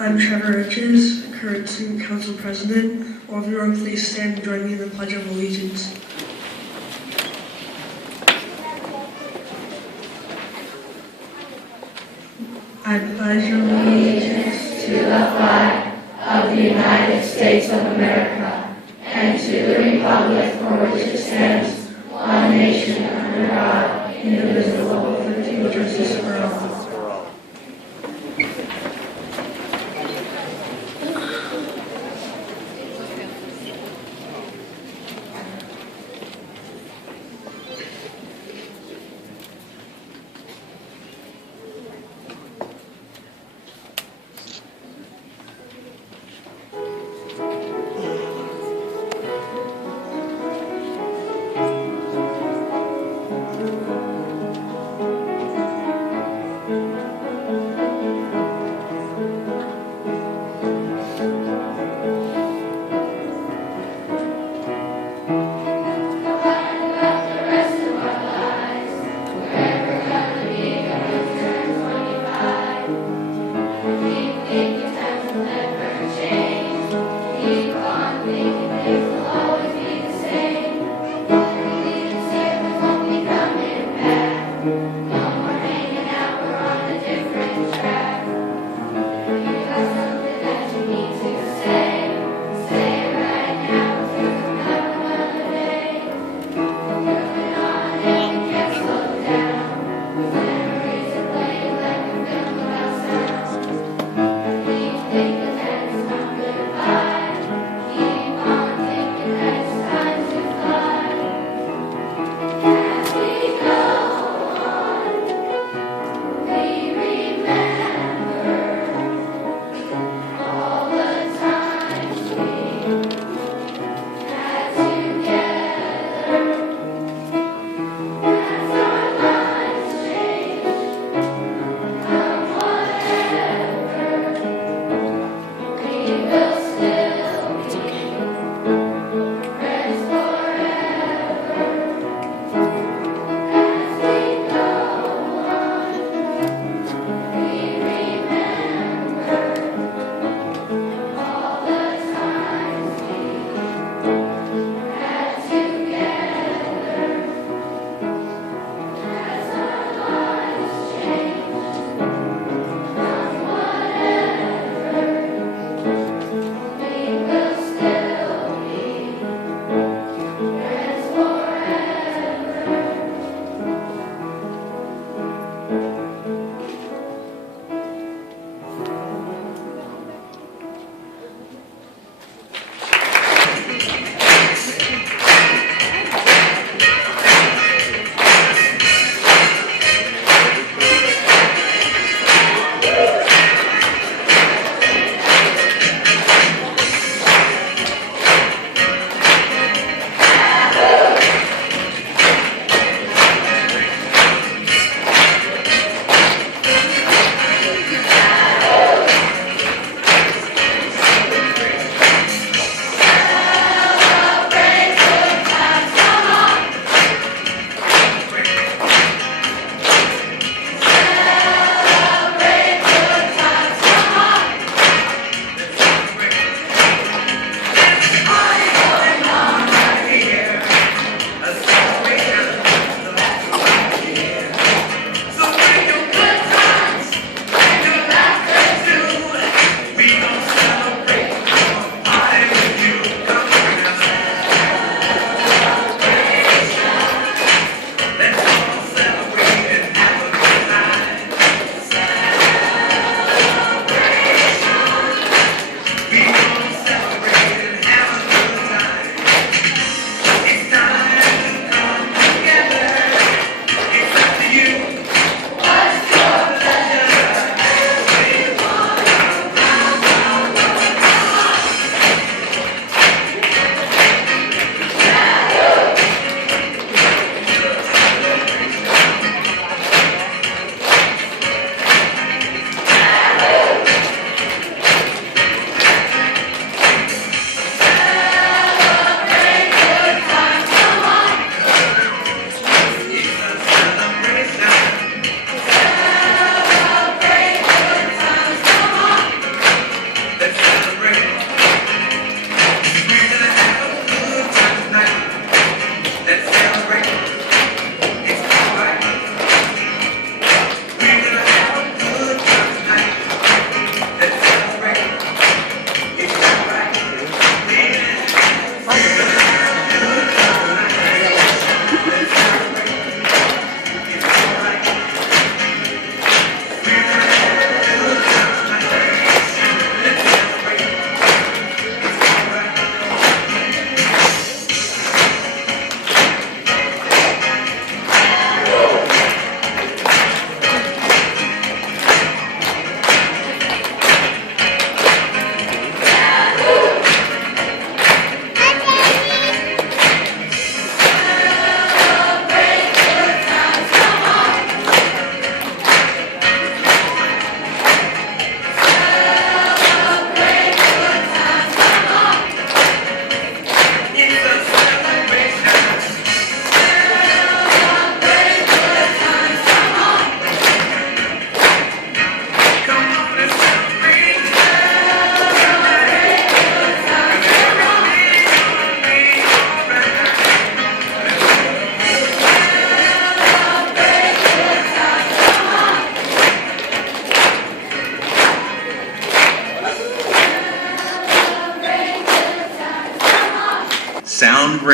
I'm Trevor Riches, current student council president. Will everyone please stand and join me in the Pledge of Allegiance? I pledge allegiance to the flag of the United States of America and to the republic for which it stands, one nation under God, indivisible, with justice for all.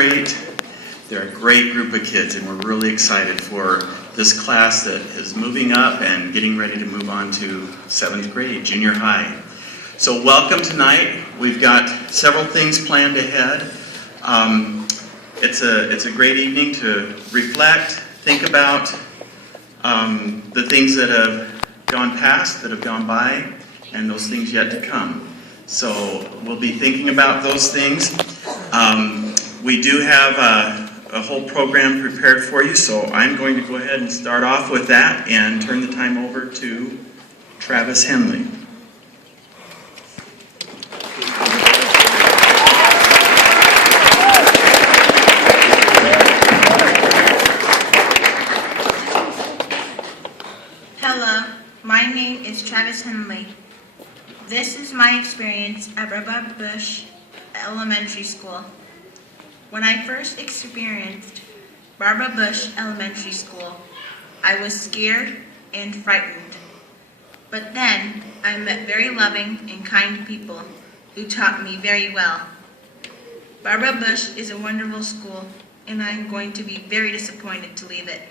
grade. They're a great group of kids, and we're really excited for this class that is moving up and getting ready to move on to 7th grade, junior high. So welcome tonight. We've got several things planned ahead. It's a great evening to reflect, think about the things that have gone past, that have gone by, and those things yet to come. So we'll be thinking about those things. We do have a whole program prepared for you, so I'm going to go ahead and start off with that and turn the time over to Travis Henley. Hello, my name is Travis Henley. This is my experience at Barbara Bush Elementary School. When I first experienced Barbara Bush Elementary School, I was scared and frightened. But then I met very loving and kind people who taught me very well. Barbara Bush is a wonderful school, and I am going to be very disappointed to leave it.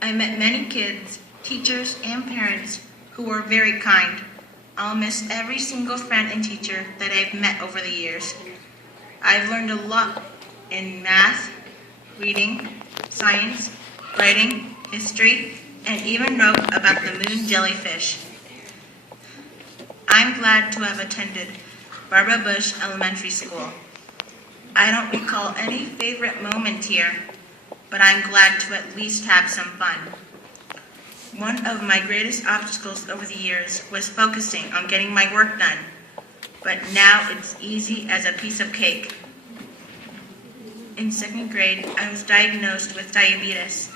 I met many kids, teachers, and parents who were very kind. I'll miss every single friend and teacher that I've met over the years. I've learned a lot in math, reading, science, writing, history, and even wrote about the moon jellyfish. I'm glad to have attended Barbara Bush Elementary School. I don't recall any favorite moment here, but I'm glad to at least have some fun. One of my greatest obstacles over the years was focusing on getting my work done, but now it's easy as a piece of cake. In 2nd grade, I was diagnosed with diabetes.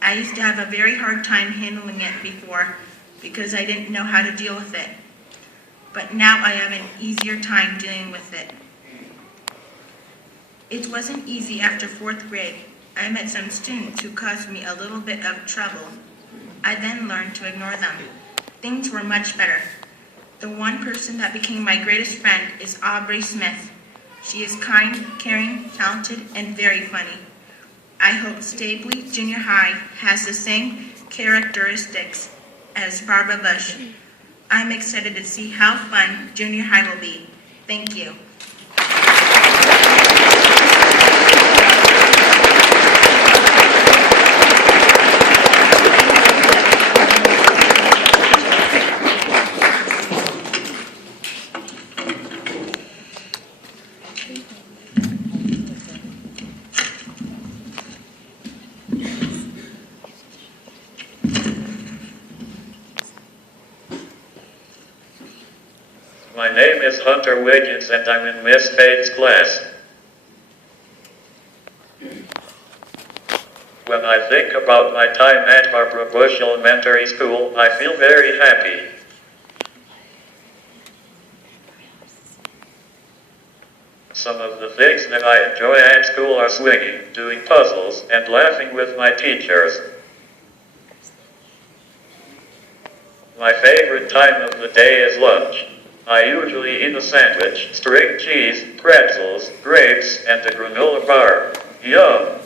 I used to have a very hard time handling it before because I didn't know how to deal with it, but now I have an easier time dealing with it. It wasn't easy after 4th grade. I met some students who caused me a little bit of trouble. I then learned to ignore them. Things were much better. The one person that became my greatest friend is Aubrey Smith. She is kind, caring, talented, and very funny. I hope Stapley Junior High has the same characteristics as Barbara Bush. I'm excited to see how fun junior high will be. Thank you. My name is Hunter Wiggins and I'm in Miss Faith's class. When I think about my time at Barbara Bush Elementary School, I feel very happy. Some of the things that I enjoy at school are swinging, doing puzzles, and laughing with my teachers. My favorite time of the day is lunch. I usually eat a sandwich, string cheese, pretzels, grapes, and a granola bar. Yum!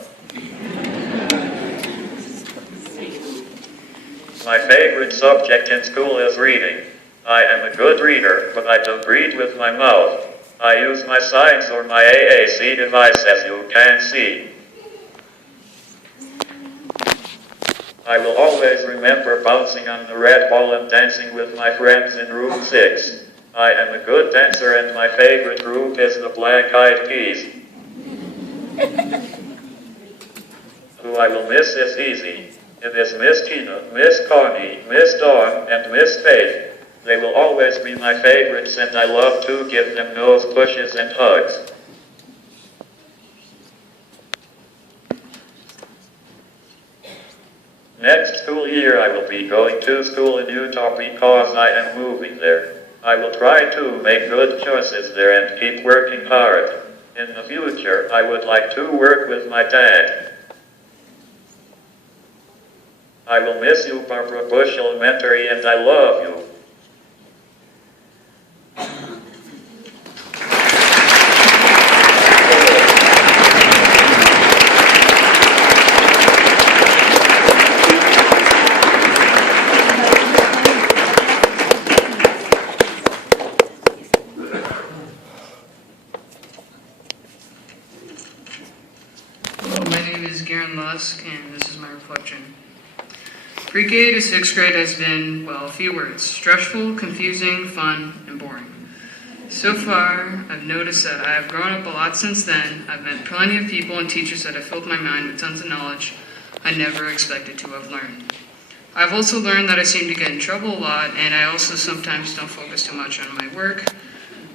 My favorite subject in school is reading. I am a good reader, but I don't read with my mouth. I use my signs or my AAC device, as you can see. I will always remember bouncing on the red ball and dancing with my friends in room 6. I am a good dancer and my favorite group is the Black Eyed Peas. Who I will miss is easy. It is Miss Tina, Miss Connie, Miss Dawn, and Miss Faith. They will always be my favorites and I love to give them nose pushes and hugs. Next school year I will be going to school in Utah because I am moving there. I will try to make good choices there and keep working hard. In the future, I would like to work with my dad. I will miss you, Barbara Bush Elementary, and I love you. reflection. Pre-K to 6th grade has been, well, a few words: stressful, confusing, fun, and boring. So far, I've noticed that I have grown up a lot since then. I've met plenty of people and teachers that have filled my mind with tons of knowledge I never expected to have learned. I've also learned that I seem to get in trouble a lot, and I also sometimes don't focus too much on my work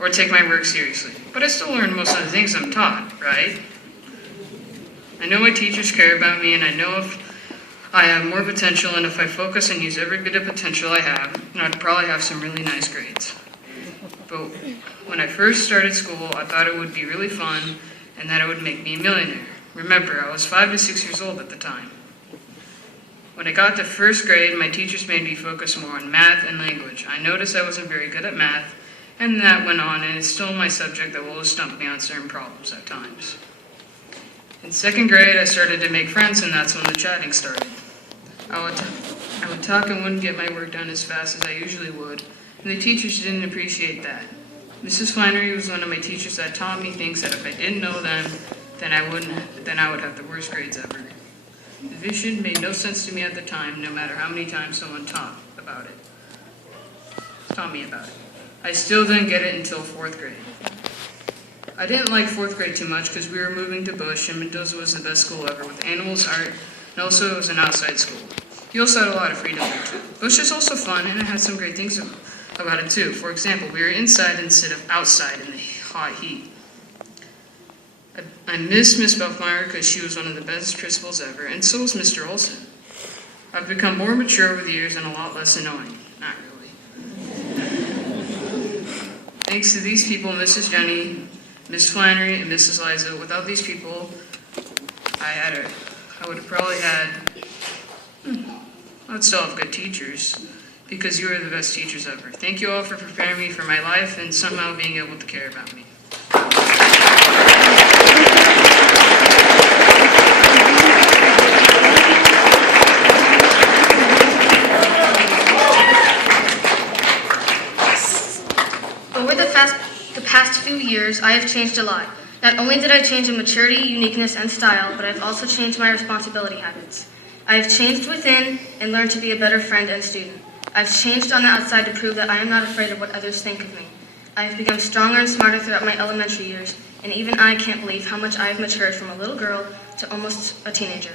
or take my work seriously. But I still learn most of the things I'm taught, right? I know my teachers care about me, and I know if I have more potential, and if I focus and use every bit of potential I have, I'd probably have some really nice grades. But when I first started school, I thought it would be really fun and that it would make me a millionaire. Remember, I was 5 to 6 years old at the time. When I got to 1st grade, my teachers made me focus more on math and language. I noticed I wasn't very good at math, and that went on, and it's still my subject that will stump me on certain problems at times. In 2nd grade, I started to make friends, and that's when the chatting started. I would talk and wouldn't get my work done as fast as I usually would, and the teachers didn't appreciate that. Mrs. Flannery was one of my teachers that taught me things that if I didn't know them, then I would have the worst grades ever. The vision made no sense to me at the time, no matter how many times someone taught me about it. I still didn't get it until 4th grade. I didn't like 4th grade too much because we were moving to Bush, and Mendoza was the best school ever with animals, art, and also it was an outside school. You also had a lot of freedom there too. Bush is also fun, and it had some great things about it too. For example, we were inside instead of outside in the hot heat. I miss Miss Belfmeyer because she was one of the best principals ever, and so was Mr. Olson. I've become more mature over the years and a lot less annoying. Not really. Thanks to these people, Mrs. Jenny, Miss Flannery, and Mrs. Liza. Without these people, I would have probably had, I'd still have good teachers, because you are the best teachers ever. Thank you all for preparing me for my life and somehow being able to care about me. Over the past few years, I have changed a lot. Not only did I change in maturity, uniqueness, and style, but I've also changed my responsibility habits. I have changed within and learned to be a better friend and student. I've changed on the outside to prove that I am not afraid of what others think of me. I have become stronger and smarter throughout my elementary years, and even I can't believe how much I have matured from a little girl to almost a teenager.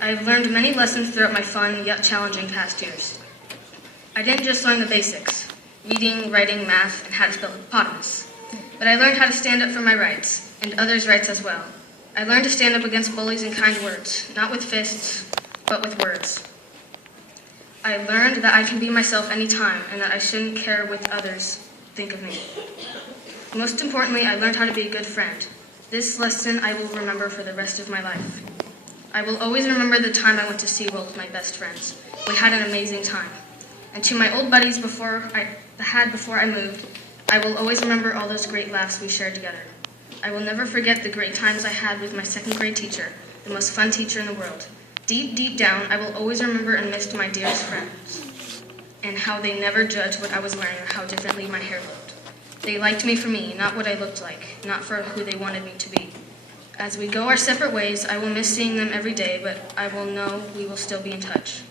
I have learned many lessons throughout my fun yet challenging past years. I didn't just learn the basics, reading, writing, math, and how to spell hippopotamus, but I learned how to stand up for my rights, and others' rights as well. I learned to stand up against bullies in kind words, not with fists, but with words. I learned that I can be myself anytime, and that I shouldn't care what others think of me. Most importantly, I learned how to be a good friend. This lesson I will remember for the rest of my life. I will always remember the time I went to SeaWorld with my best friends. We had an amazing time. And to my old buddies before I moved, I will always remember all those great laughs we shared together. I will never forget the great times I had with my 2nd grade teacher, the most fun teacher in the world. Deep, deep down, I will always remember and miss my dearest friends, and how they never judged what I was wearing or how differently my hair looked. They liked me for me, not what I looked like, not for who they wanted me to be. As we go our separate ways, I will miss seeing them every day, but I will know we will still be in touch.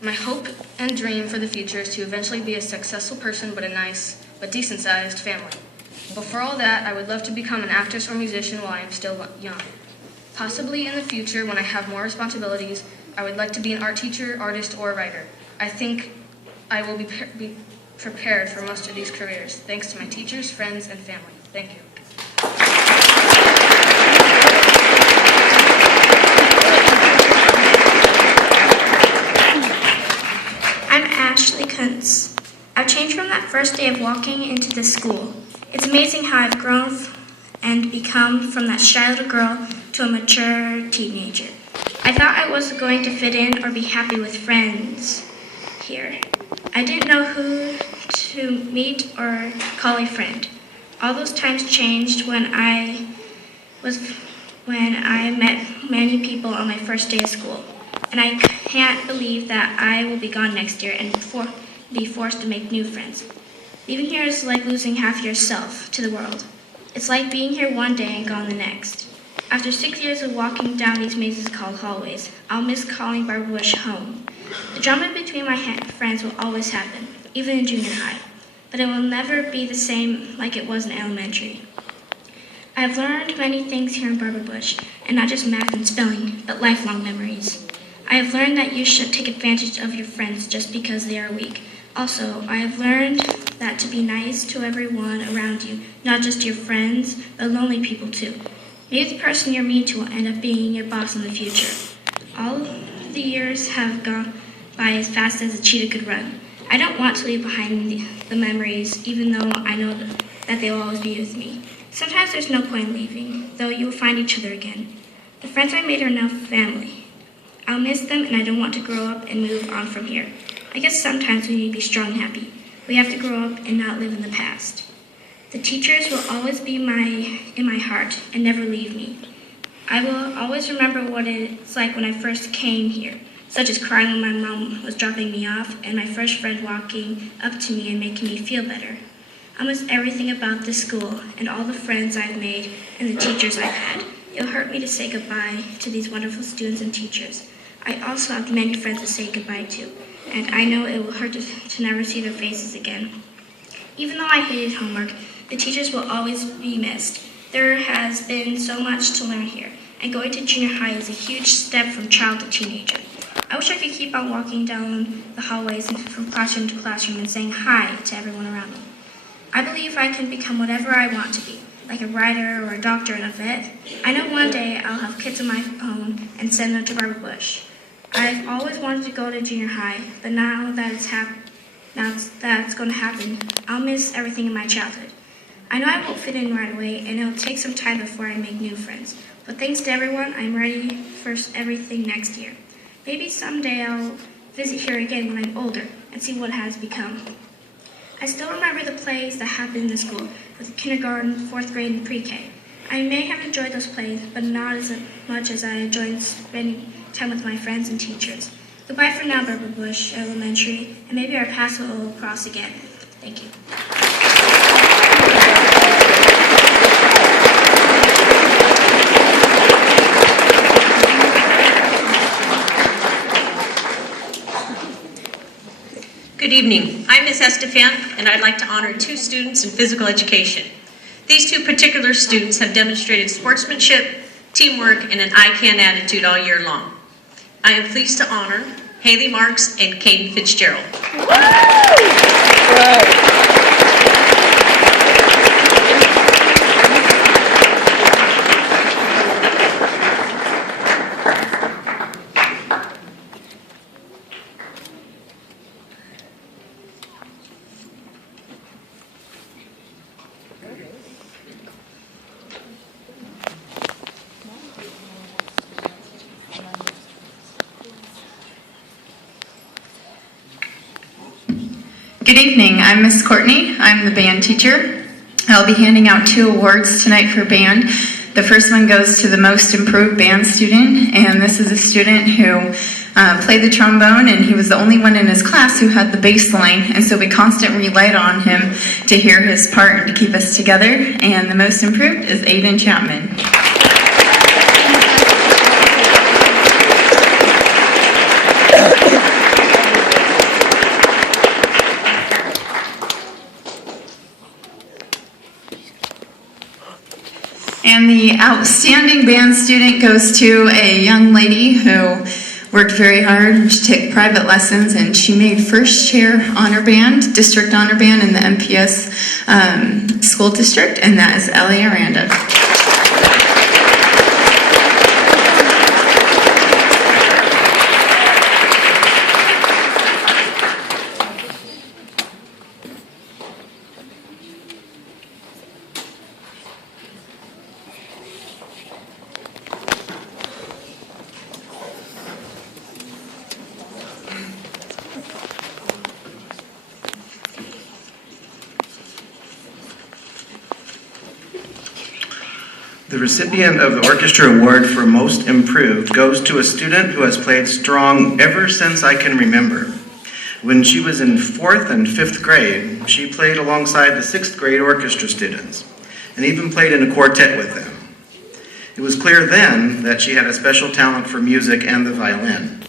My hope and dream for the future is to eventually be a successful person with a nice but decent-sized family. But for all that, I would love to become an actress or musician while I am still young. Possibly in the future, when I have more responsibilities, I would like to be an art teacher, artist, or writer. I think I will be prepared for most of these careers, thanks to my teachers, friends, and family. Thank you. I'm Ashley Kuntz. I've changed from that first day of walking into the school. It's amazing how I've grown and become from that shy little girl to a mature teenager. I thought I wasn't going to fit in or be happy with friends here. I didn't know who to meet or call a friend. All those times changed when I met many people on my first day of school. And I can't believe that I will be gone next year and be forced to make new friends. Leaving here is like losing half yourself to the world. It's like being here one day and gone the next. After 6 years of walking down these mazes called hallways, I'll miss calling Barbara Bush home. The drama between my friends will always happen, even in junior high, but it will never be the same like it was in elementary. I have learned many things here in Barbara Bush, and not just math and spelling, but lifelong memories. I have learned that you should take advantage of your friends just because they are weak. Also, I have learned that to be nice to everyone around you, not just your friends, but lonely people too. Maybe the person you're mean to will end up being your boss in the future. All the years have gone by as fast as a cheetah could run. I don't want to leave behind the memories, even though I know that they will always be with me. Sometimes there's no point in leaving, though you will find each other again. The friends I made are now family. I'll miss them, and I don't want to grow up and move on from here. I guess sometimes we need to be strong and happy. We have to grow up and not live in the past. The teachers will always be in my heart and never leave me. I will always remember what it's like when I first came here, such as crying when my mom was dropping me off and my first friend walking up to me and making me feel better. I miss everything about this school and all the friends I've made and the teachers I've had. It'll hurt me to say goodbye to these wonderful students and teachers. I also have many friends to say goodbye to, and I know it will hurt to never see their faces again. Even though I hated homework, the teachers will always be missed. There has been so much to learn here, and going to junior high is a huge step from child to teenager. I wish I could keep on walking down the hallways from classroom to classroom and saying hi to everyone around me. I believe I can become whatever I want to be, like a writer or a doctor and a vet. I know one day I'll have kids of my own and send them to Barbara Bush. I've always wanted to go to junior high, but now that it's going to happen, I'll miss everything in my childhood. I know I won't fit in right away, and it'll take some time before I make new friends. But thanks to everyone, I'm ready for everything next year. Maybe someday I'll visit here again when I'm older and see what it has become. I still remember the plays that happened in the school, with kindergarten, 4th grade, and pre-K. I may have enjoyed those plays, but not as much as I enjoyed spending time with my friends and teachers. Goodbye for now, Barbara Bush Elementary, and maybe our paths will cross again. Thank you. Good evening. I'm Ms. Estefan, and I'd like to honor 2 students in physical education. These 2 particular students have demonstrated sportsmanship, teamwork, and an I-can attitude all year long. I am pleased to honor Haley Marks and Caden Fitzgerald. Good evening, I'm Miss Courtney. I'm the band teacher. I'll be handing out 2 awards tonight for band. The first one goes to the most improved band student, and this is a student who played the trombone, and he was the only one in his class who had the bass line, and so we constantly relied on him to hear his part and to keep us together, and the most improved is Aiden Chapman. And the outstanding band student goes to a young lady who worked very hard to take private lessons, and she made first chair honor band, district honor band in the MPS school district, and that is Ellie Aranda. The recipient of the Orchestra Award for Most Improved goes to a student who has played strong ever since I can remember. When she was in 4th and 5th grade, she played alongside the 6th grade orchestra students and even played in a quartet with them. It was clear then that she had a special talent for music and the violin.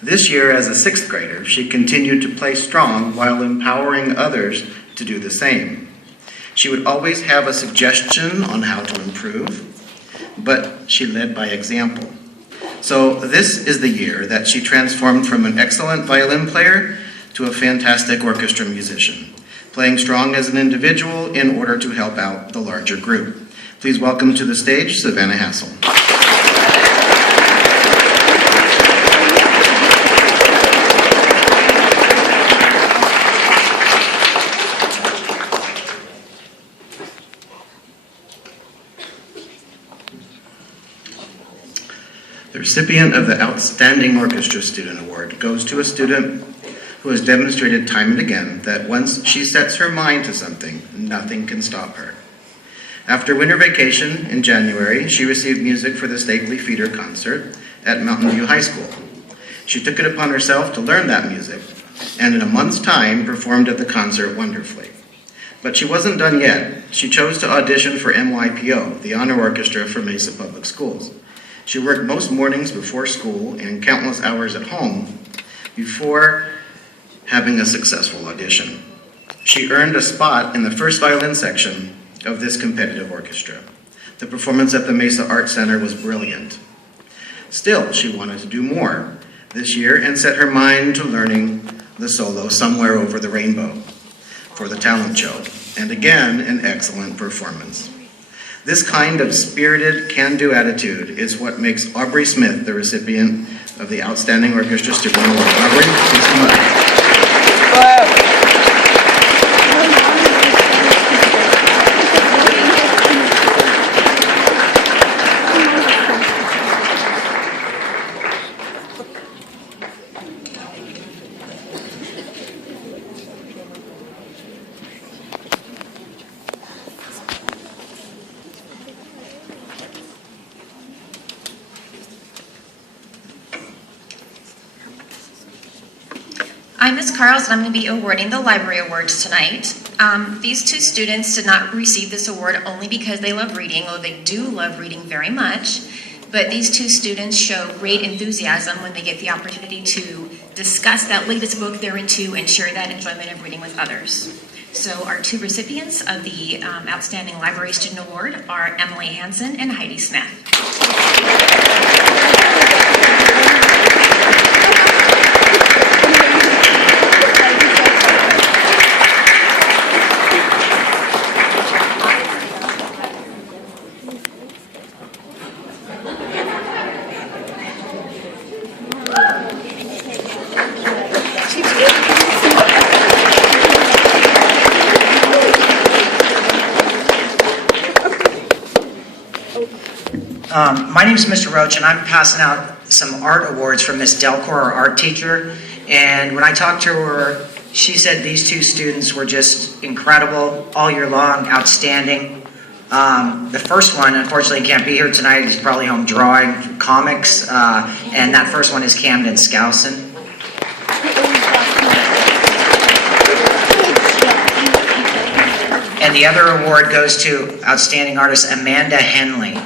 This year, as a 6th grader, she continued to play strong while empowering others to do the same. She would always have a suggestion on how to improve, but she led by example. So this is the year that she transformed from an excellent violin player to a fantastic orchestra musician, playing strong as an individual in order to help out the larger group. Please welcome to the stage Savannah Hassel. The recipient of the Outstanding Orchestra Student Award goes to a student who has demonstrated time and again that once she sets her mind to something, nothing can stop her. After winter vacation in January, she received music for the Stately Feeder concert at Mountain View High School. She took it upon herself to learn that music, and in a month's time performed at the concert wonderfully. But she wasn't done yet. She chose to audition for MYPO, the honor orchestra for Mesa Public Schools. She worked most mornings before school and countless hours at home before having a successful audition. She earned a spot in the first violin section of this competitive orchestra. The performance at the Mesa Art Center was brilliant. Still, she wanted to do more this year and set her mind to learning the solo Somewhere Over the Rainbow for the talent show, and again, an excellent performance. This kind of spirited, can-do attitude is what makes Aubrey Smith the recipient of the Outstanding Orchestra Student Award. Aubrey, please come up. I'm Ms. Carls, and I'm going to be awarding the Library Awards tonight. These two students did not receive this award only because they love reading, although they do love reading very much. But these two students show great enthusiasm when they get the opportunity to discuss that latest book they're into and share that enjoyment of reading with others. So our two recipients of the Outstanding Library Student Award are Emily Hansen and Heidi Smith. My name is Mr. Roach, and I'm passing out some art awards from Miss Delcor, our art teacher. And when I talked to her, she said these two students were just incredible all year long, outstanding. The first one, unfortunately, can't be here tonight. He's probably home drawing comics. And that first one is Camden Skousen. And the other award goes to outstanding artist Amanda Henley.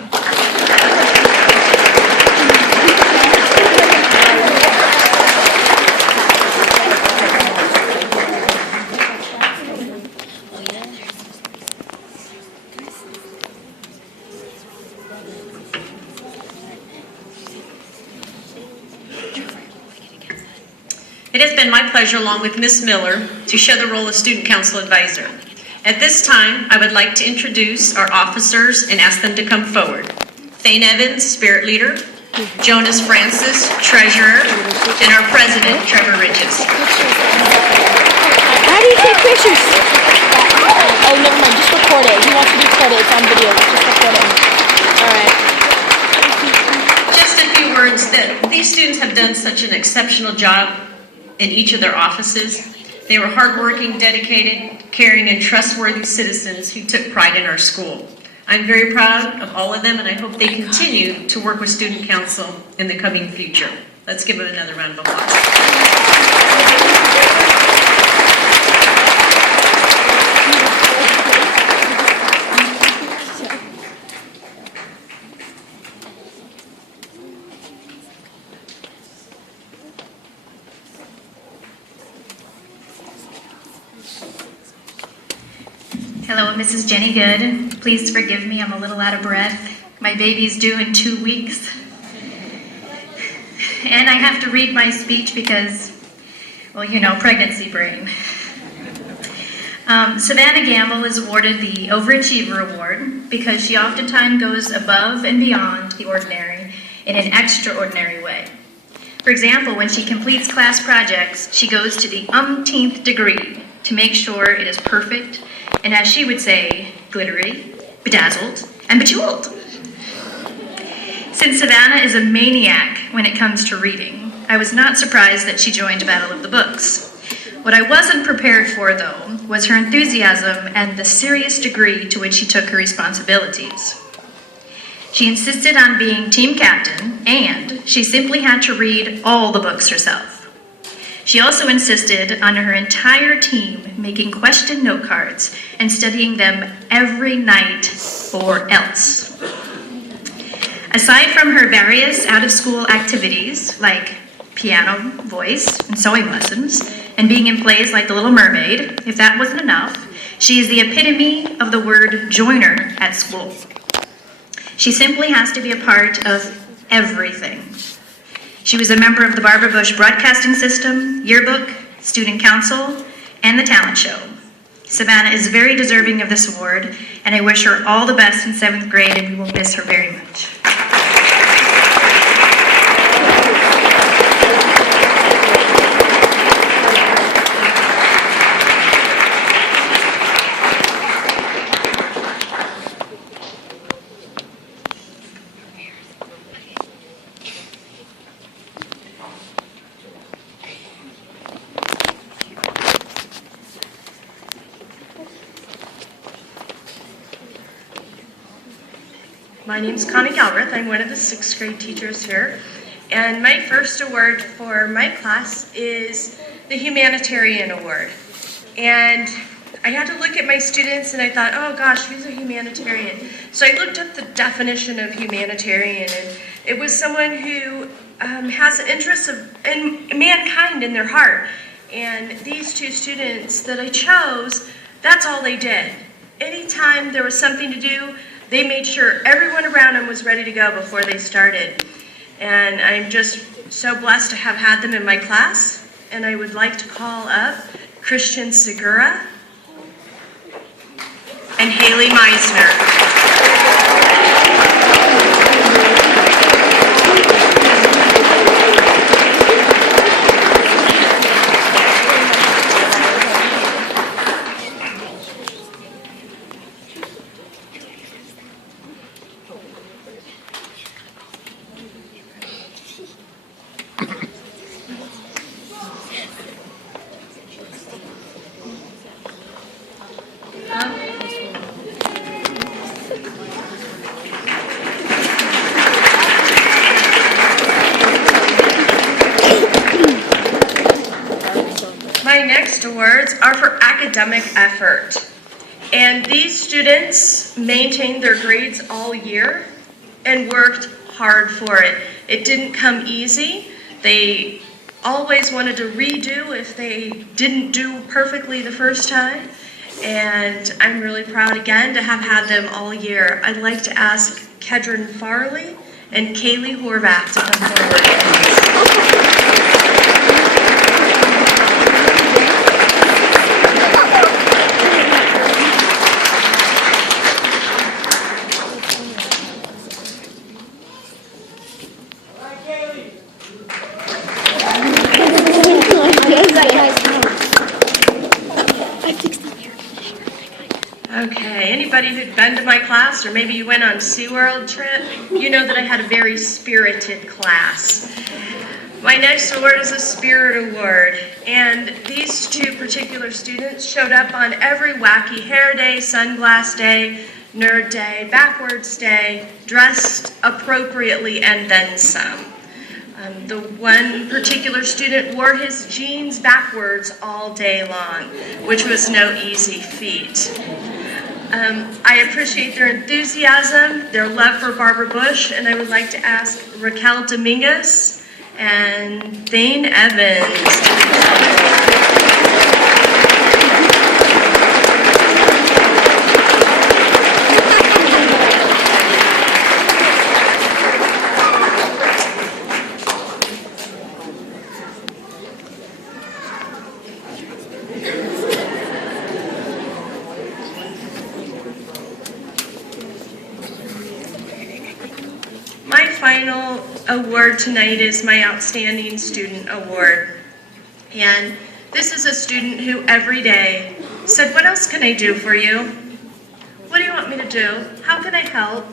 It has been my pleasure, along with Ms. Miller, to share the role of Student Council Advisor. At this time, I would like to introduce our officers and ask them to come forward. Thane Evans, Spirit Leader, Jonas Francis, Treasurer, and our President, Trevor Riches. How do you take pictures? Oh, never mind, just record it. He wants to do credit, it's on video, just record it. Alright. Just a few words that these students have done such an exceptional job in each of their offices. They were hardworking, dedicated, caring, and trustworthy citizens who took pride in our school. I'm very proud of all of them, and I hope they continue to work with Student Council in the coming future. Let's give them another round of applause. Hello, Mrs. Jenny Good. Please forgive me, I'm a little out of breath. My baby's due in 2 weeks. And I have to read my speech because, well, you know, pregnancy brain. Savannah Gamble is awarded the Overachiever Award because she oftentimes goes above and beyond the ordinary in an extraordinary way. For example, when she completes class projects, she goes to the umpteenth degree to make sure it is perfect, and as she would say, glittery, bedazzled, and bejeweled. Since Savannah is a maniac when it comes to reading, I was not surprised that she joined Battle of the Books. What I wasn't prepared for, though, was her enthusiasm and the serious degree to which she took her responsibilities. She insisted on being team captain, and she simply had to read all the books herself. She also insisted on her entire team making question note cards and studying them every night or else. Aside from her various out-of-school activities like piano, voice, and sewing lessons, and being in plays like The Little Mermaid, if that wasn't enough, she is the epitome of the word joiner at school. She simply has to be a part of everything. She was a member of the Barbara Bush Broadcasting System, Yearbook, Student Council, and the Talent Show. Savannah is very deserving of this award, and I wish her all the best in 7th grade, and we will miss her very much. My name's Connie Galbraith. I'm one of the 6th grade teachers here. And my first award for my class is the Humanitarian Award. And I had to look at my students and I thought, oh gosh, who's a humanitarian? So I looked up the definition of humanitarian, and it was someone who has an interest in mankind in their heart. And these two students that I chose, that's all they did. Anytime there was something to do, they made sure everyone around them was ready to go before they started. And I'm just so blessed to have had them in my class. And I would like to call up Christian Segura and Haley Meisner. My next awards are for academic effort. And these students maintained their grades all year and worked hard for it. It didn't come easy. They always wanted to redo if they didn't do perfectly the first time. And I'm really proud again to have had them all year. I'd like to ask Kedron Farley and Kaylee Horvath to come forward. Okay, anybody who'd been to my class, or maybe you went on SeaWorld trip, you know that I had a very spirited class. My next award is a Spirit Award, and these two particular students showed up on every wacky hair day, sunglass day, nerd day, backwards day, dressed appropriately, and then some. The one particular student wore his jeans backwards all day long, which was no easy feat. I appreciate their enthusiasm, their love for Barbara Bush, and I would like to ask Raquel Dominguez and Thane Evans. award tonight is my Outstanding Student Award. And this is a student who every day said, "What else can I do for you? What do you want me to do? How can I help?"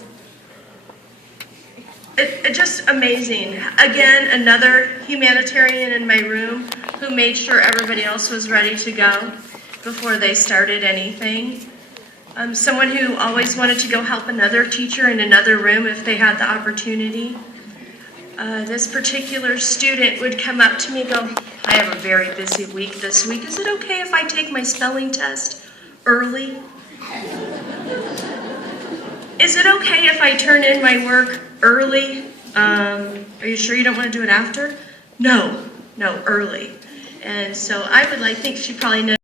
It just amazing. Again, another humanitarian in my room who made sure everybody else was ready to go before they started anything. Someone who always wanted to go help another teacher in another room if they had the opportunity. This particular student would come up to me and go, "I have a very busy week this week. Is it okay if I take my spelling test early? Is it okay if I turn in my work early? Are you sure you don't want to do it after?" No, early. And so I think she probably knows.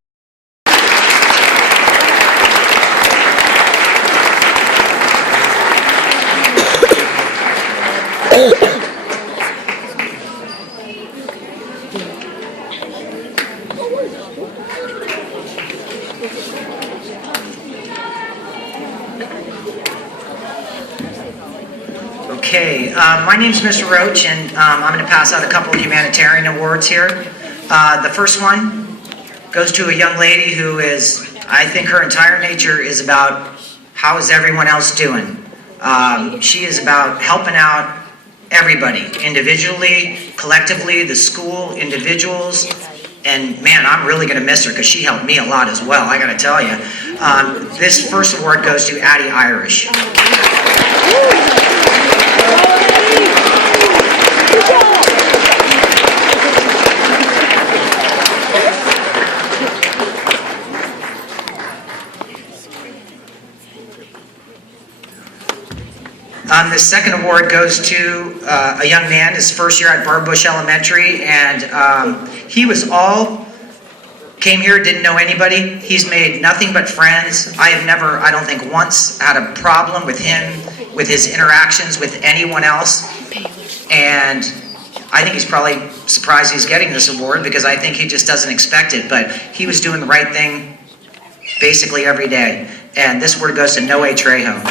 Okay, my name's Mr. Roach, and I'm going to pass out a couple of humanitarian awards here. The first one goes to a young lady who is, I think her entire nature is about how is everyone else doing. She is about helping out everybody, individually, collectively, the school, individuals, and man, I'm really going to miss her because she helped me a lot as well, I got to tell you. This first award goes to Addie Irish. The second award goes to a young man, his first year at Barbush Elementary, and came here, didn't know anybody. He's made nothing but friends. I have never, I don't think once, had a problem with him, with his interactions with anyone else. And I think he's probably surprised he's getting this award because I think he just doesn't expect it, but he was doing the right thing basically every day. And this award goes to Noe Trejo.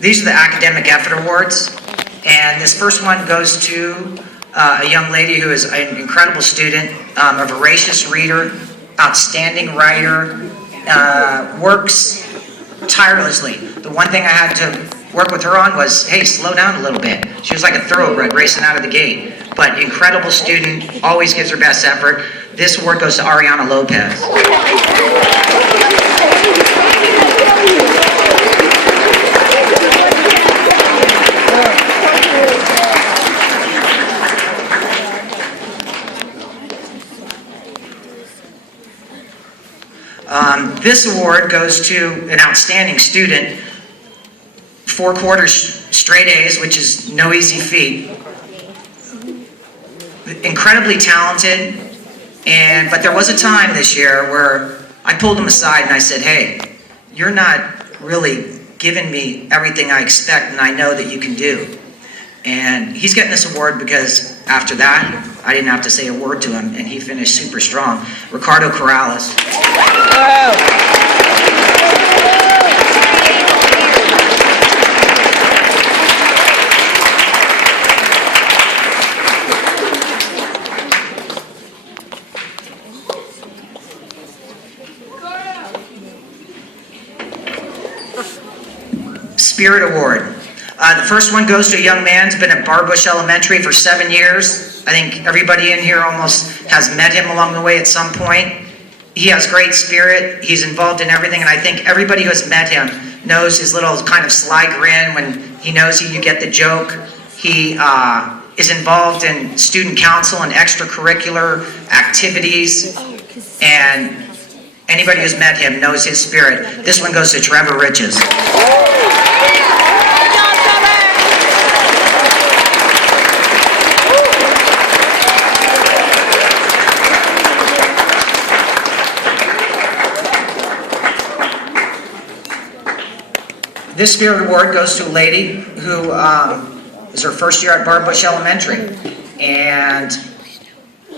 These are the Academic Effort Awards, and this first one goes to a young lady who is an incredible student, a voracious reader, outstanding writer, works tirelessly. The one thing I had to work with her on was, hey, slow down a little bit. She was like a thoroughbred racing out of the gate, but incredible student, always gives her best effort. This award goes to Ariana Lopez. This award goes to an outstanding student, 4 quarters straight A's, which is no easy feat. Incredibly talented, but there was a time this year where I pulled him aside and I said, "Hey, you're not really giving me everything I expect and I know that you can do." And he's getting this award because after that, I didn't have to say a word to him, and he finished super strong. Ricardo Corrales. Spirit Award. The first one goes to a young man who's been at Barbush Elementary for 7 years. I think everybody in here almost has met him along the way at some point. He has great spirit. He's involved in everything, and I think everybody who has met him knows his little kind of sly grin when he knows you get the joke. He is involved in student council and extracurricular activities, and anybody who's met him knows his spirit. This one goes to Trevor Riches. This Spirit Award goes to a lady who is her first year at Barb Bush Elementary. And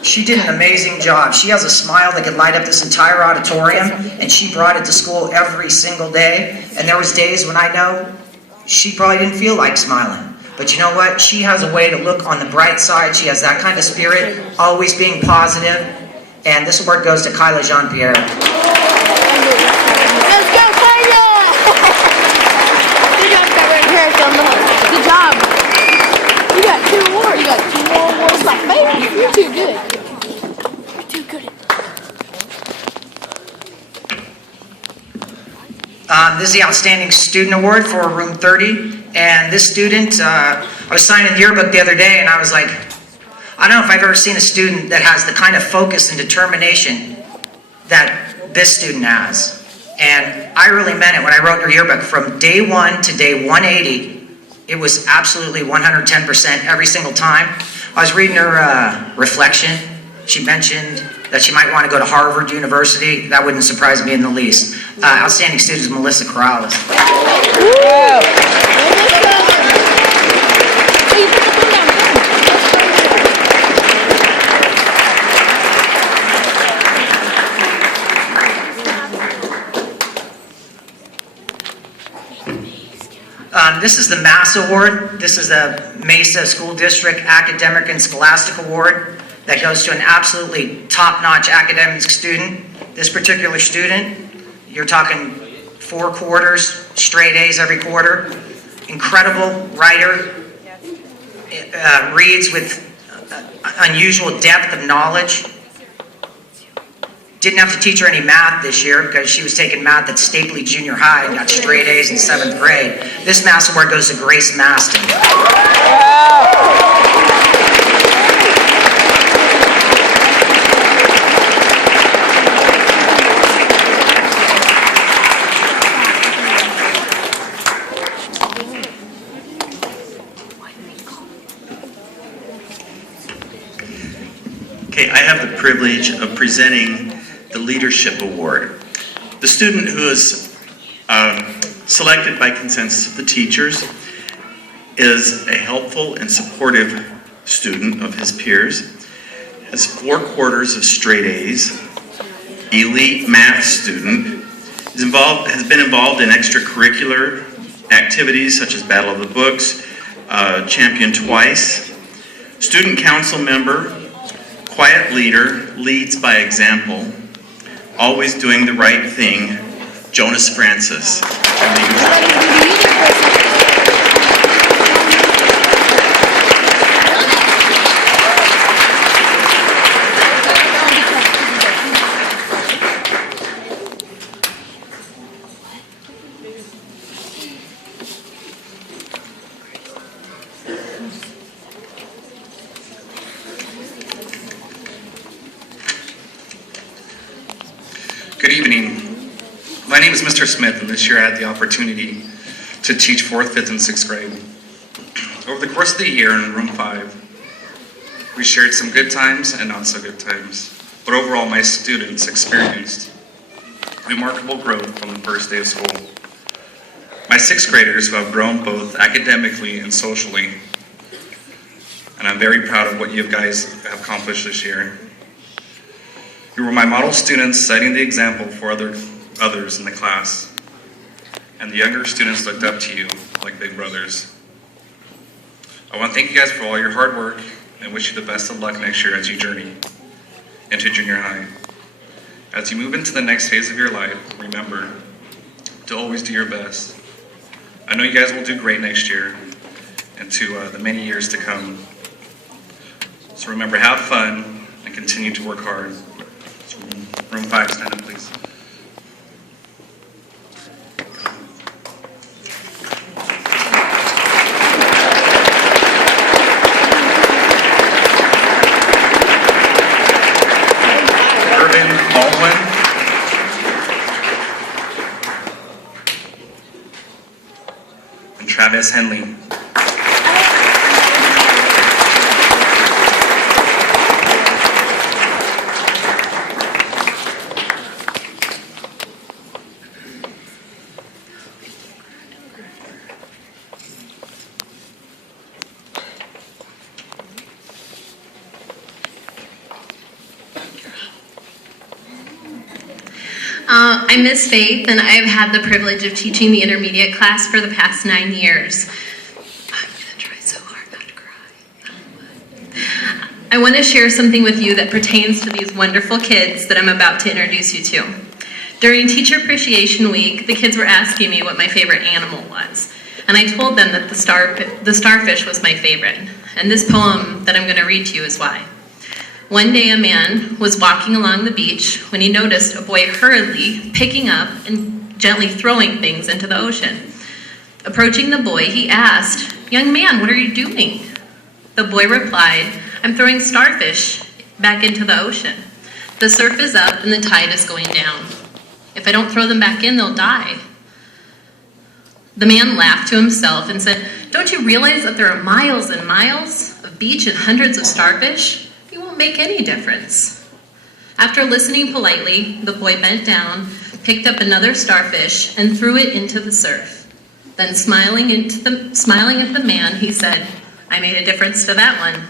she did an amazing job. She has a smile that could light up this entire auditorium, and she brought it to school every single day. And there was days when I know she probably didn't feel like smiling. But you know what? She has a way to look on the bright side. She has that kind of spirit, always being positive. And this award goes to Kyla Jean-Pierre. Let's go, Kyla! Good job. You got 2 awards. You got 2 more awards like me. You're too good. You're too good. This is the Outstanding Student Award for Room 30. And this student, I was signing the yearbook the other day, and I was like, I don't know if I've ever seen a student that has the kind of focus and determination that this student has. And I really meant it when I wrote her yearbook. From day 1 to day 180, it was absolutely 110% every single time. I was reading her reflection. She mentioned that she might want to go to Harvard University. That wouldn't surprise me in the least. Outstanding student is Melissa Corrales. This is the MASS Award. This is a Mesa School District Academic and Scholastic Award that goes to an absolutely top-notch academic student. This particular student, you're talking 4 quarters, straight A's every quarter. Incredible writer, reads with unusual depth of knowledge. Didn't have to teach her any math this year because she was taking math at Stapley Junior High and got straight A's in 7th grade. This MASS Award goes to Grace Maston. Okay, I have the privilege of presenting the Leadership Award. The student who is selected by consensus of the teachers is a helpful and supportive student of his peers, has 4 quarters of straight A's, elite math student, has been involved in extracurricular activities such as Battle of the Books, championed twice, student council member, quiet leader, leads by example, always doing the right thing, Jonas Francis. Good evening. My name is Mr. Smith, and this year I had the opportunity to teach 4th, 5th, and 6th grade. Over the course of the year in room 5, we shared some good times and not so good times. But overall, my students experienced remarkable growth from the first day of school. My 6th graders who have grown both academically and socially, and I'm very proud of what you guys have accomplished this year. You were my model students, setting the example for others in the class. And the younger students looked up to you like big brothers. I want to thank you guys for all your hard work and wish you the best of luck next year as you journey into junior high. As you move into the next phase of your life, remember to always do your best. I know you guys will do great next year and to the many years to come. So remember, have fun and continue to work hard. Room 5, stand up, please. Irvin Baldwin. And Travis Henley. I'm Miss Faith, and I've had the privilege of teaching the intermediate class for the past 9 years. I'm gonna try so hard not to cry. I want to share something with you that pertains to these wonderful kids that I'm about to introduce you to. During Teacher Appreciation Week, the kids were asking me what my favorite animal was, and I told them that the starfish was my favorite, and this poem that I'm going to read to you is why. One day a man was walking along the beach when he noticed a boy hurriedly picking up and gently throwing things into the ocean. Approaching the boy, he asked, "Young man, what are you doing?" The boy replied, "I'm throwing starfish back into the ocean. The surf is up and the tide is going down. If I don't throw them back in, they'll die." The man laughed to himself and said, "Don't you realize that there are miles and miles of beach and hundreds of starfish? It won't make any difference." After listening politely, the boy bent down, picked up another starfish, and threw it into the surf. Then smiling at the man, he said, "I made a difference to that one."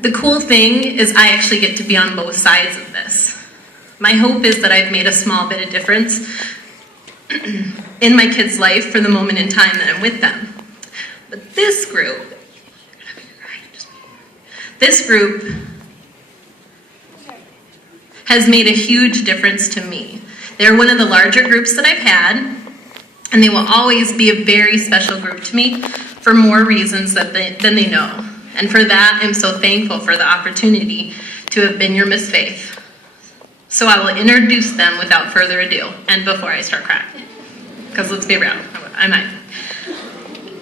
The cool thing is I actually get to be on both sides of this. My hope is that I've made a small bit of difference in my kids' life for the moment in time that I'm with them. But this group has made a huge difference to me. They're one of the larger groups that I've had, and they will always be a very special group to me for more reasons than they know. And for that, I'm so thankful for the opportunity to have been your Miss Faith. So I will introduce them without further ado, and before I start crying. Because let's be real, I might.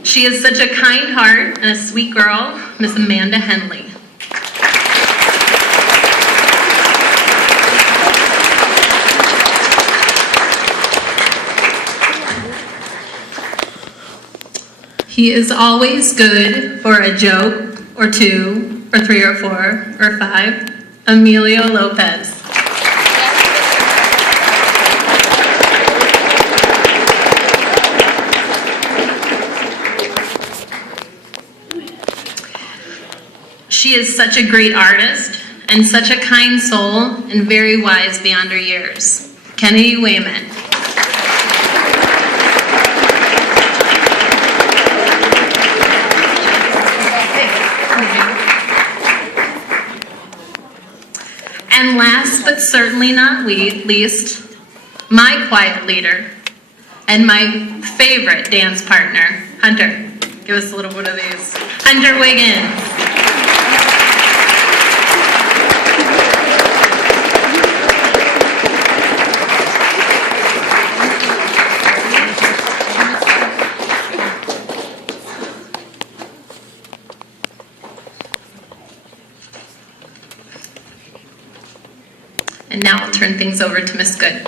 She is such a kind heart and a sweet girl, Miss Amanda Henley. He is always good for a joke, or two, or three, or four, or five. Emilio Lopez. She is such a great artist, and such a kind soul, and very wise beyond her years. Kennedy Wayman. And last but certainly not least, my quiet leader and my favorite dance partner, Hunter. Give us a little bit of these. Hunter Wiggins. And now I'll turn things over to Miss Good.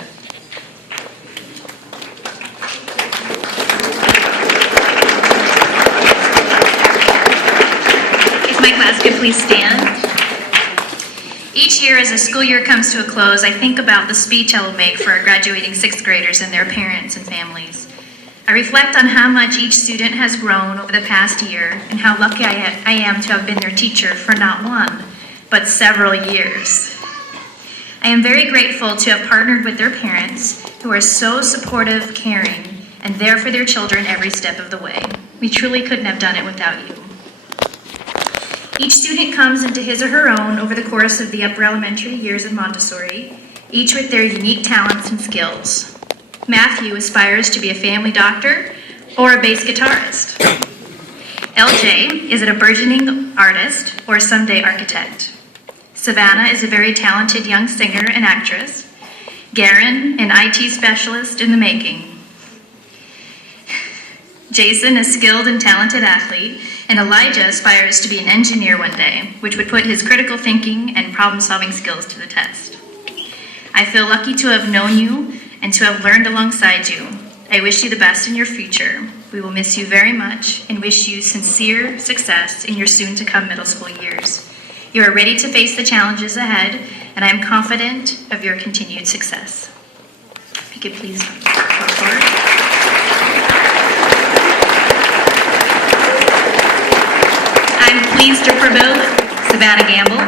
If my class could please stand. Each year as the school year comes to a close, I think about the speech I will make for our graduating sixth graders and their parents and families. I reflect on how much each student has grown over the past year and how lucky I am to have been their teacher for not one, but several years. I am very grateful to have partnered with their parents, who are so supportive, caring, and there for their children every step of the way. We truly couldn't have done it without you. Each student comes into his or her own over the course of the upper elementary years of Montessori, each with their unique talents and skills. Matthew aspires to be a family doctor or a bass guitarist. LJ is a burgeoning artist or someday architect. Savannah is a very talented young singer and actress. Garen, an IT specialist in the making. Jason, a skilled and talented athlete, and Elijah aspires to be an engineer one day, which would put his critical thinking and problem-solving skills to the test. I feel lucky to have known you and to have learned alongside you. I wish you the best in your future. We will miss you very much and wish you sincere success in your soon-to-come middle school years. You are ready to face the challenges ahead, and I am confident of your continued success. If you could please come forward. I'm pleased to promote Savannah Gamble.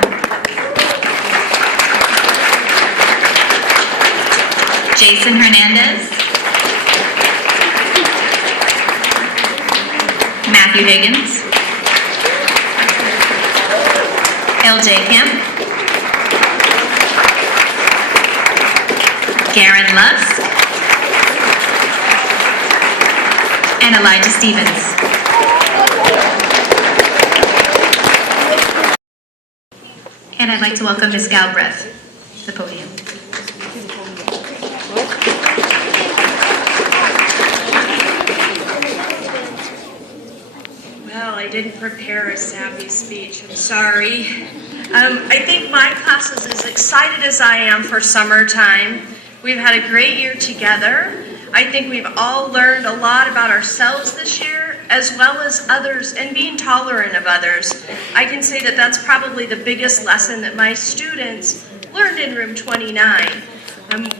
Jason Hernandez, Matthew Higgins, LJ Kemp, Garen Lusk, and Elijah Stevens. And I'd like to welcome Ms. Galbraith to the podium. Well, I didn't prepare a sappy speech, I'm sorry. I think my class is as excited as I am for summertime. We've had a great year together. I think we've all learned a lot about ourselves this year, as well as others, and being tolerant of others. I can say that that's probably the biggest lesson that my students learned in room 29.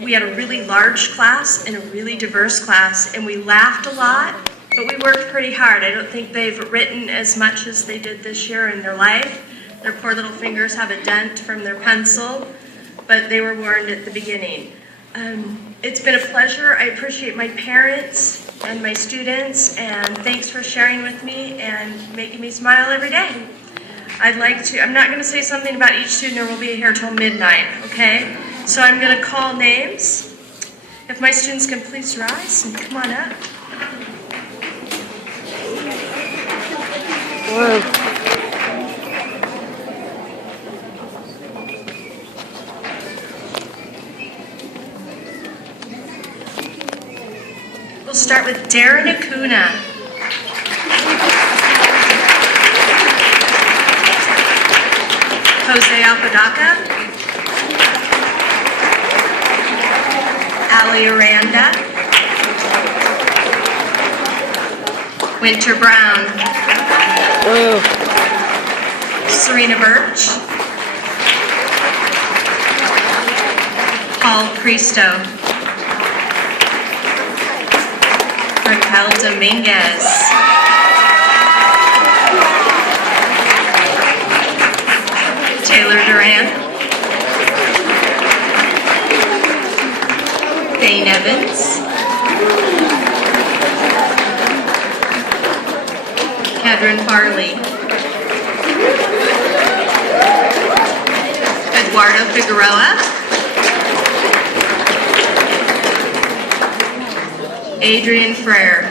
We had a really large class and a really diverse class, and we laughed a lot, but we worked pretty hard. I don't think they've written as much as they did this year in their life. Their poor little fingers have a dent from their pencil, but they were warned at the beginning. It's been a pleasure. I appreciate my parents and my students, and thanks for sharing with me and making me smile every day. I'm not going to say something about each student, or we'll be here till midnight, okay? So I'm going to call names. If my students can please rise and come on up. Whoa. We'll start with Darren Acuna. Jose Apodaca. Ali Aranda. Winter Brown. Whoa. Serena Birch. Paul Cristo. Raquel Dominguez. Taylor Duran. Dane Evans. Kedron Farley. Eduardo Figueroa. Adrian Frere.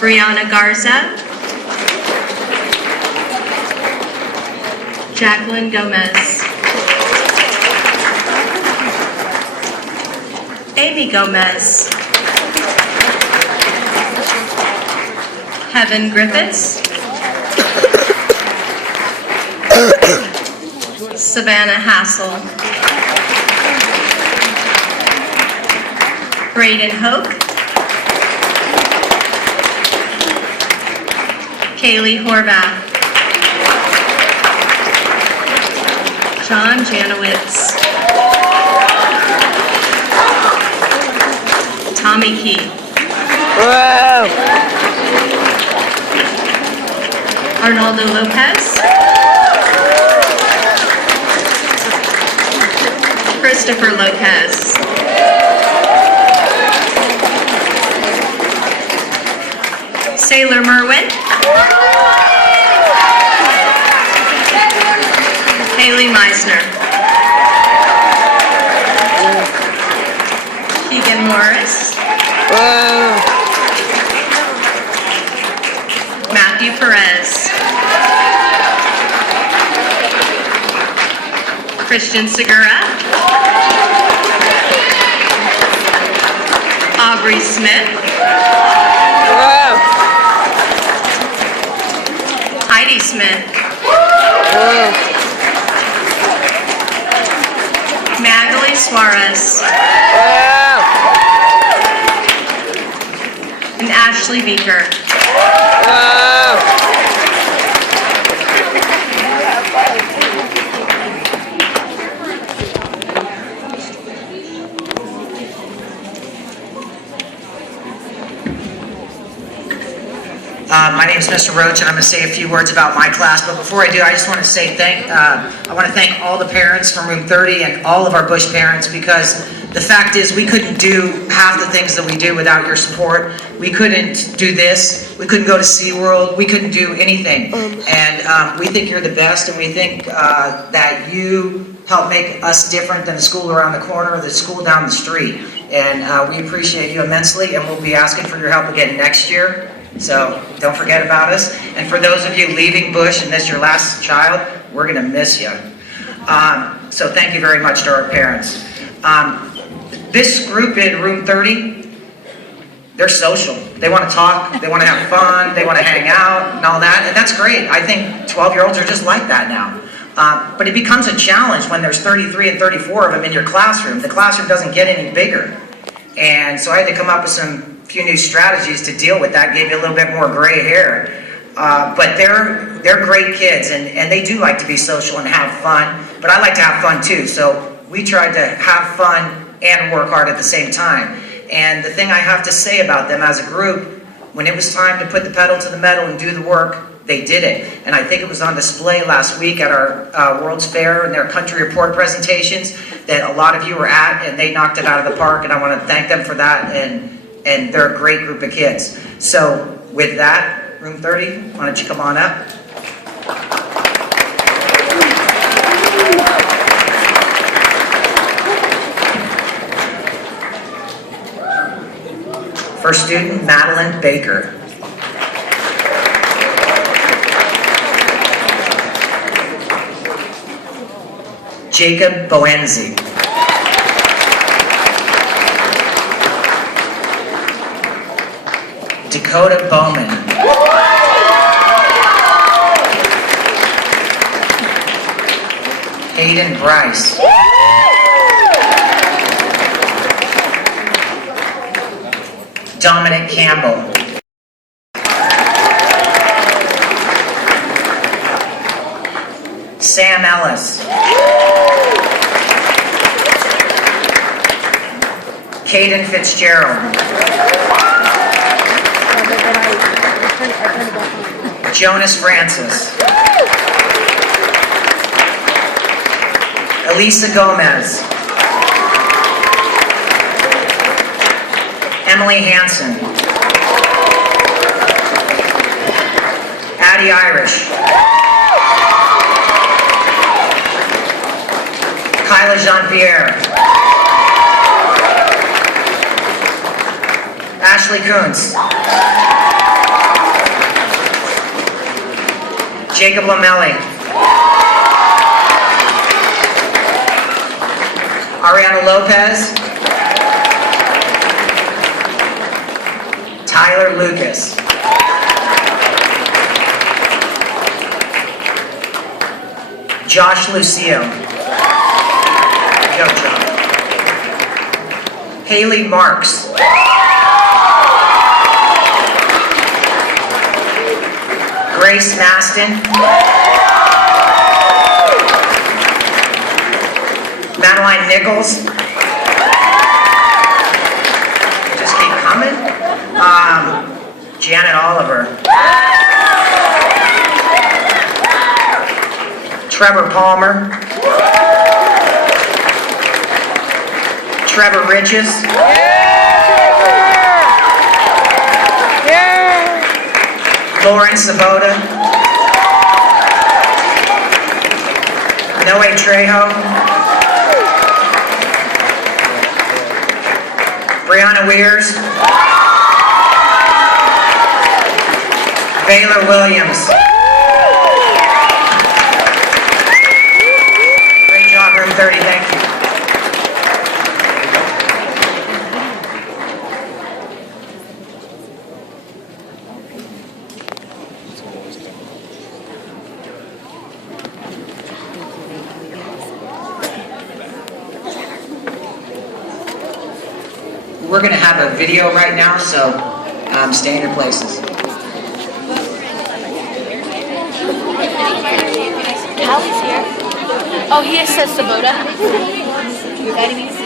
Brianna Garza. Jacqueline Gomez. Amy Gomez. Heaven Griffiths. Savannah Hassel. Braden Hoke. Kaylee Horvath. John Janowitz. Tommy Key. Wow. Arnaldo Lopez. Christopher Lopez. Sailor Merwin. Haley Meisner. Keegan Morris. Matthew Perez. Christian Segura. Aubrey Smith. Heidi Smith. Magali Suarez. And Ashley Beaker. My name is Mr. Roach, and I'm going to say a few words about my class. But before I do, I just want to say I want to thank all the parents from Room 30 and all of our Bush parents, because the fact is we couldn't do half the things that we do without your support. We couldn't do this. We couldn't go to SeaWorld. We couldn't do anything. And we think you're the best, and we think that you help make us different than the school around the corner or the school down the street. And we appreciate you immensely, and we'll be asking for your help again next year. So don't forget about us. And for those of you leaving Bush and this is your last child, we're going to miss you. So thank you very much to our parents. This group in Room 30, they're social. They want to talk, they want to have fun, they want to hang out and all that. And that's great. I think 12-year-olds are just like that now. But it becomes a challenge when there's 33 and 34 of them in your classroom. The classroom doesn't get any bigger. And so I had to come up with some few new strategies to deal with that. Gave you a little bit more gray hair. But they're great kids, and they do like to be social and have fun. But I like to have fun too. So we tried to have fun and work hard at the same time. And the thing I have to say about them as a group, when it was time to put the pedal to the metal and do the work, they did it. And I think it was on display last week at our World's Fair and their country report presentations that a lot of you were at, and they knocked it out of the park, and I want to thank them for that, and they're a great group of kids. So with that, Room 30, why don't you come on up? First student, Madeline Baker. Jacob Boenzi. Dakota Bowman. Hayden Bryce. Dominic Campbell. Sam Ellis. Caden Fitzgerald. Jonas Francis. Elisa Gomez. Emily Hansen. Addie Irish. Kyla Jean-Pierre. Ashley Kuntz. Jacob Lamelli. Ariana Lopez. Tyler Lucas. Josh Lucio. Go, Josh. Haley Marks. Grace Maston. Madeline Nichols. Just keep coming. Janet Oliver. Trevor Palmer. Trevor Riches. Lauren Sabota. Noe Trejo. Brianna Weirs. Baylor Williams. Great job, Room 30, thank you. We're going to have a video right now, so stay in your places. Hallie's here. Oh, he says Sabota. Your daddy means